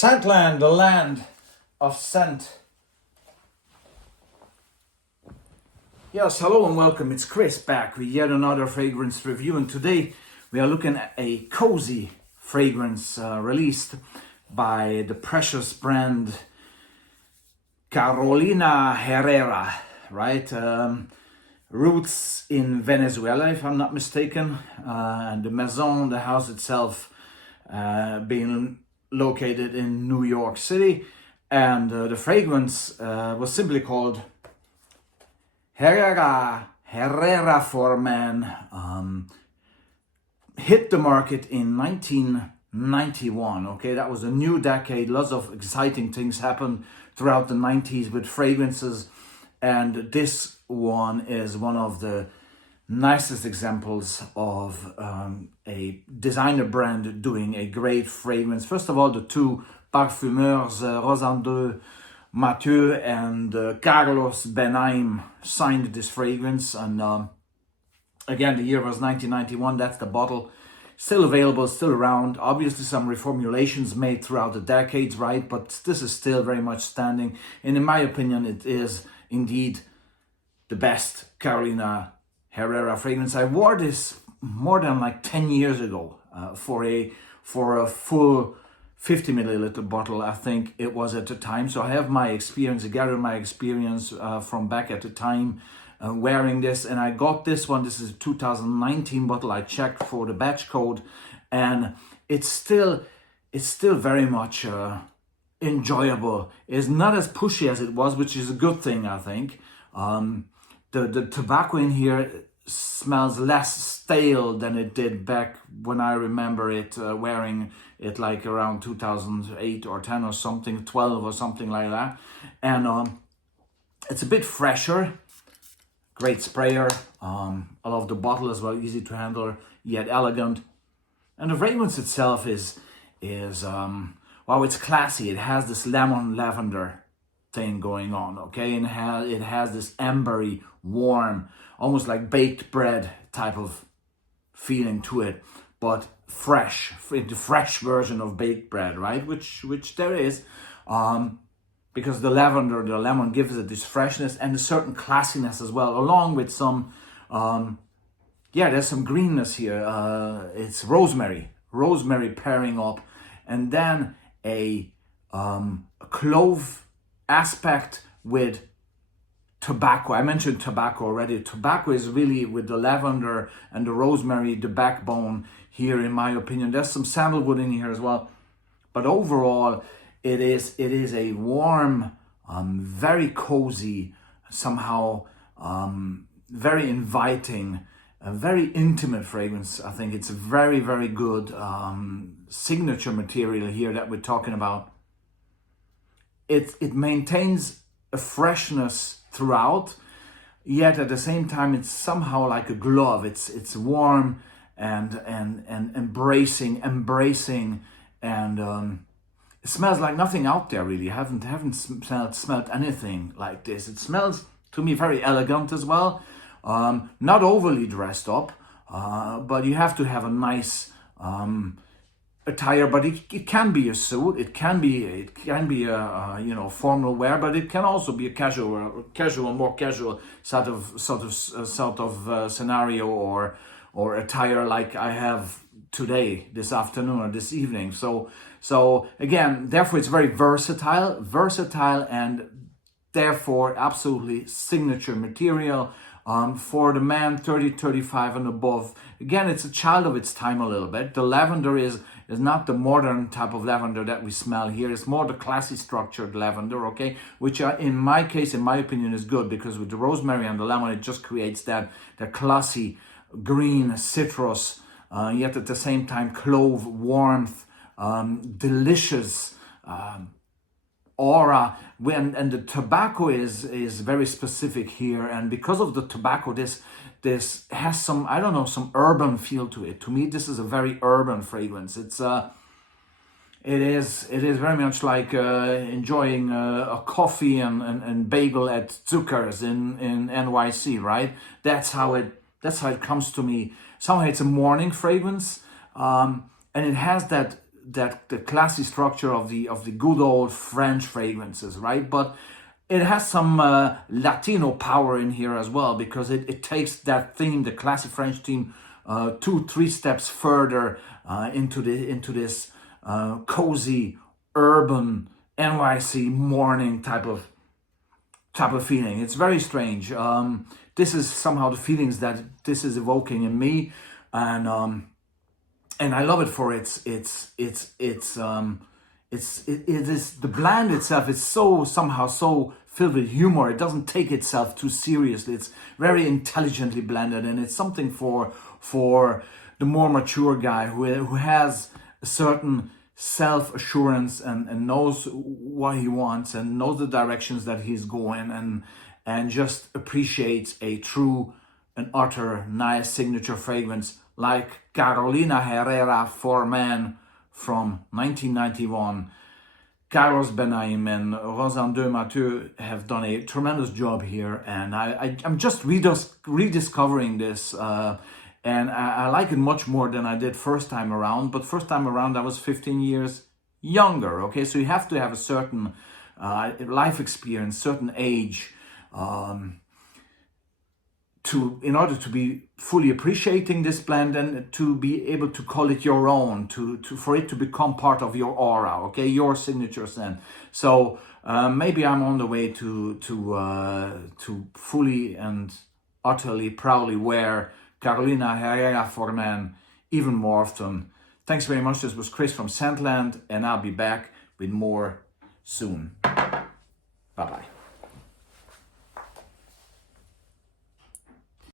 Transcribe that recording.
Scentland, the land of scent. Yes, hello and welcome. It's Chris back with yet another fragrance review, and today we are looking at a cozy fragrance released by the precious brand Carolina Herrera, right? Roots in Venezuela, if I'm not mistaken, and the maison, the house itself, being located in New York City, and the fragrance was simply called Herrera For Men. Hit the market in 1991. Okay, that was a new decade. Lots of exciting things happened throughout the 90s with fragrances, and this one is one of the nicest examples of a designer brand doing a great fragrance. First of all, the two parfumeurs, Rosando Mathieu and Carlos Benhaim, signed this fragrance, and again, the year was 1991. That's the bottle, still available, still around. Obviously some reformulations made throughout the decades, right? But this is still very much standing, and in my opinion it is indeed the best Carolina Herrera fragrance. I wore this more than like 10 years ago for a full 50 milliliter bottle, I think it was at the time. So I have my experience, I gathered my experience from back at the time wearing this, and I got this one. This is a 2019 bottle. I checked for the batch code, and it's still very much enjoyable. It's not as pushy as it was, which is a good thing, I think. The tobacco in here smells less stale than it did back when I remember it wearing it, like around 2008 or 10 or something, 12 or something like that. And it's a bit fresher. Great sprayer. I love the bottle as well, easy to handle yet elegant. And the fragrance itself is wow, it's classy. It has this lemon lavender thing going on, okay, and it has this ambery, warm, almost like baked bread type of feeling to it, but fresh, the fresh version of baked bread, right? Which there is, because the lemon gives it this freshness and a certain classiness as well, along with some, there's some greenness here. It's rosemary pairing up, and then a clove aspect with tobacco. I mentioned tobacco already. Tobacco is really, with the lavender and the rosemary, the backbone here, in my opinion. There's some sandalwood in here as well, but overall it is a warm, very cozy, somehow very inviting, a very intimate fragrance. I think it's a very, very good signature material here that we're talking about. It maintains a freshness throughout, yet at the same time it's somehow like a glove. It's warm and embracing, and it smells like nothing out there really. I haven't smelled anything like this. It smells to me very elegant as well, not overly dressed up, but you have to have a nice attire. But it can be a suit, it can be a formal wear, but it can also be a more casual sort of scenario or attire, like I have today, this afternoon or this evening. So again, therefore it's very versatile, and therefore absolutely signature material. For the man 30, 35 and above. Again, it's a child of its time a little bit. The lavender is not the modern type of lavender that we smell here. It's more the classy structured lavender, okay? Which in my case, in my opinion, is good, because with the rosemary and the lemon, it just creates that classy green citrus, yet at the same time clove warmth, delicious aura. And the tobacco is very specific here, and because of the tobacco, this has some, I don't know, some urban feel to it. To me, this is a very urban fragrance. It is very much like enjoying a coffee and bagel at Zucker's in NYC, right? That's how it comes to me. Somehow it's a morning fragrance, and it has that the classy structure of the good old French fragrances, right? But it has some Latino power in here as well, because it takes that theme, the classic French theme, 2-3 steps further into this cozy, urban NYC morning type of feeling. It's very strange. This is somehow the feelings that this is evoking in me, and I love it for it is the blend itself is somehow so filled with humor. It doesn't take itself too seriously. It's very intelligently blended, and it's something for the more mature guy who has a certain self-assurance and knows what he wants and knows the directions that he's going, and just appreciates a true and utter nice signature fragrance like Carolina Herrera For Men from 1991. Carlos Benaim and Rosandeu Mathieu have done a tremendous job here, and I'm just rediscovering this, and I like it much more than I did first time around. But first time around I was 15 years younger, okay? So you have to have a certain life experience, certain age, in order to be fully appreciating this blend and to be able to call it your own, for it to become part of your aura, okay, your signature scent. So maybe I'm on the way to fully and utterly proudly wear Carolina Herrera For Men even more often. Thanks very much. This was Chris from Scentland, and I'll be back with more soon. Bye-bye.